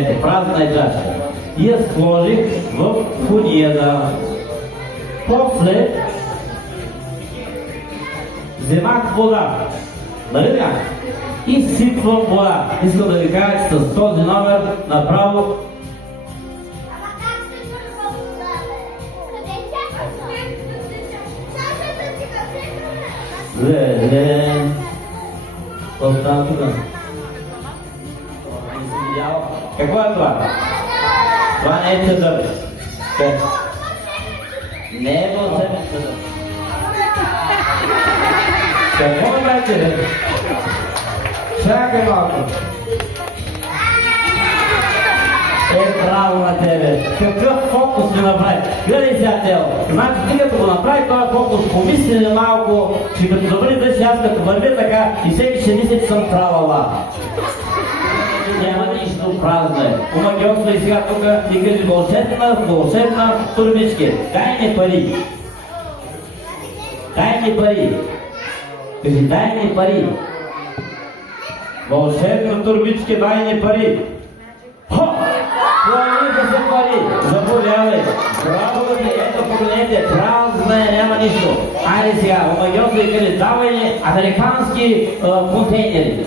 Ето, празна е чаша. И я сложих в фуниера. После вземах вода. Нали така? И сипвам вода. Искам да ви кажа, че с този номер направо Ле. Какво става тук? Какво е това? Това не е чадър. Не е вълшебен чадър. Какво е чадър? Чакай малко. Браво на тебе! Какъв фокус ми направи! Гледай сега, Тео! Значи ти като го направи този фокус, помисли малко, че като добри дъжди, аз като вървя така и всеки ще мисли, че съм тралала. Няма нищо празно е. Омагиосва и сега тук и кажи вълшебна турбички. Дай ми пари! Дай ми пари! Кажи, дай ми пари! Вълшебна турбички, дай ми пари! Планиха се пари, заболявай. Браво да ти, ето погледнете, празна е, няма нищо. Айде сега, омагиосва и кажи, давай ни американски контейнери.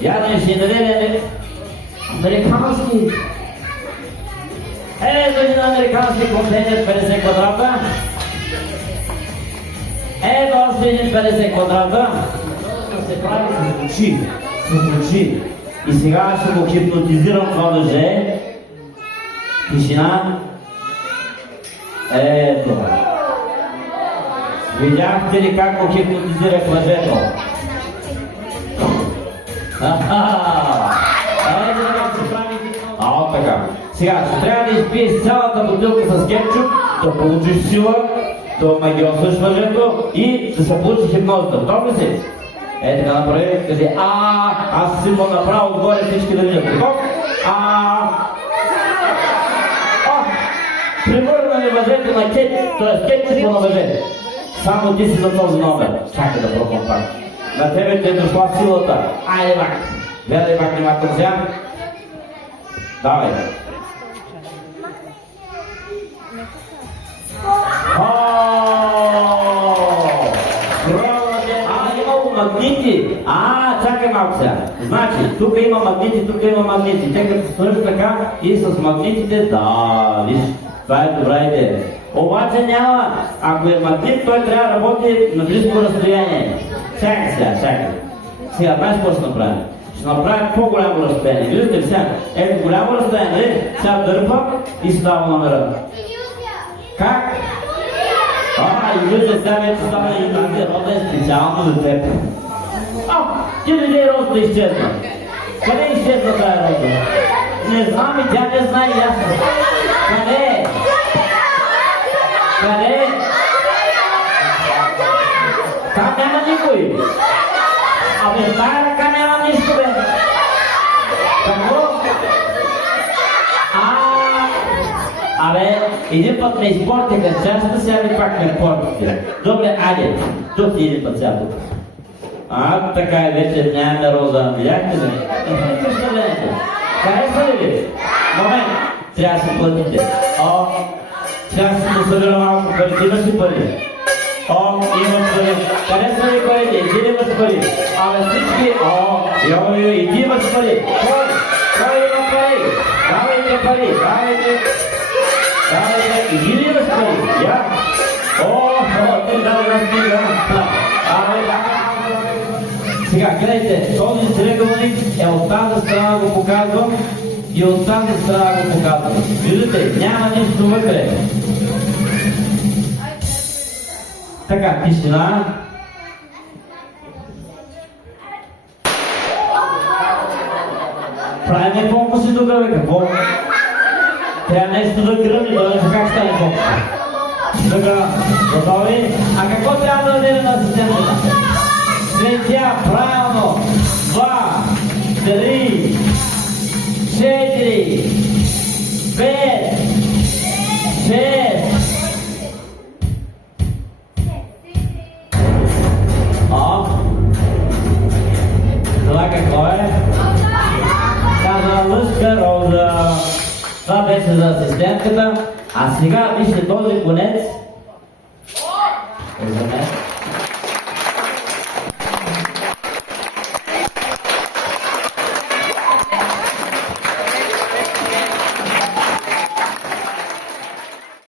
Яден ще даде американски. Ето един американски контейнер 50 квадрата. Ето още един 50 квадрата. Да се прави с очи. И сега ще го хипнотизирам това мъже. Тишина. Ето. Видяхте ли как го хипнотизирах мъжето? Ето как се прави хипноз. Така. Сега ще трябва да изпиеш цялата бутилка с кетчуп, да получиш сила, да магиосваш мъжето и да се получи хипнозата. Готов ли си? Е, така направи, кажи аз си го направо отгоре всички да видят. Готов? Превърна ми мъжето на кетчупа на мъже. Само ти си за този номер. Чакай да пробвам пак. На тебе ти е дошла силата. Айде пак. Гледай пак внимателно сега. Давай. Магнити! Чакай малко сега. Значи, тук има магнити, Те като свържат така и с магнитите, виж, това е добра идея. Обаче няма, ако е магнит, той трябва да работи на близко разстояние. Чакай сега. Сега, знаеш какво ще направим? Ще направим по-голямо разстояние. Виждате ли сега? Ето голямо разстояние, нали? Сега дърпам и си давам номера. Как? Илюзия сега вече става илюзия, рода е специално за теб. Ти дойде рода изчезна. Къде изчезна тая рода? Не знам и тя не знае и аз. Къде? Там няма никой. В тая ръка няма нищо, бе. Какво? Един път ме изпортиха с чашата, сега ви пак ме изпортиха. Добре, айде, тук ти един път сега тук. Така е, вече нямаме роза. Видяхте ли? Харесва ли ви? Момент, трябва да си платите. Сега си посъбира малко пари, ти имаш ли пари? Имаш пари. Харесва ли парите? И ти имаш пари. Всички, и ти имаш пари. Кой има пари? Давайте пари, давайте. И ти ли имаш пари? Я? Ти даде една стига. Сега, гледайте, този триъгълник е от тази страна го показвам и от тази страна го показвам. Виждате, няма нищо вътре. Така, тишина. Правим фокуси тук, бе, какво? Трябва нещо да гръмни, да не как стане фокус. Така, готови? Какво трябва да дадем на асистентата? Светя, правилно! 2, 3, 4, 5, 6. Това какво е? се за асистентката. А сега вижте този конец е за мен.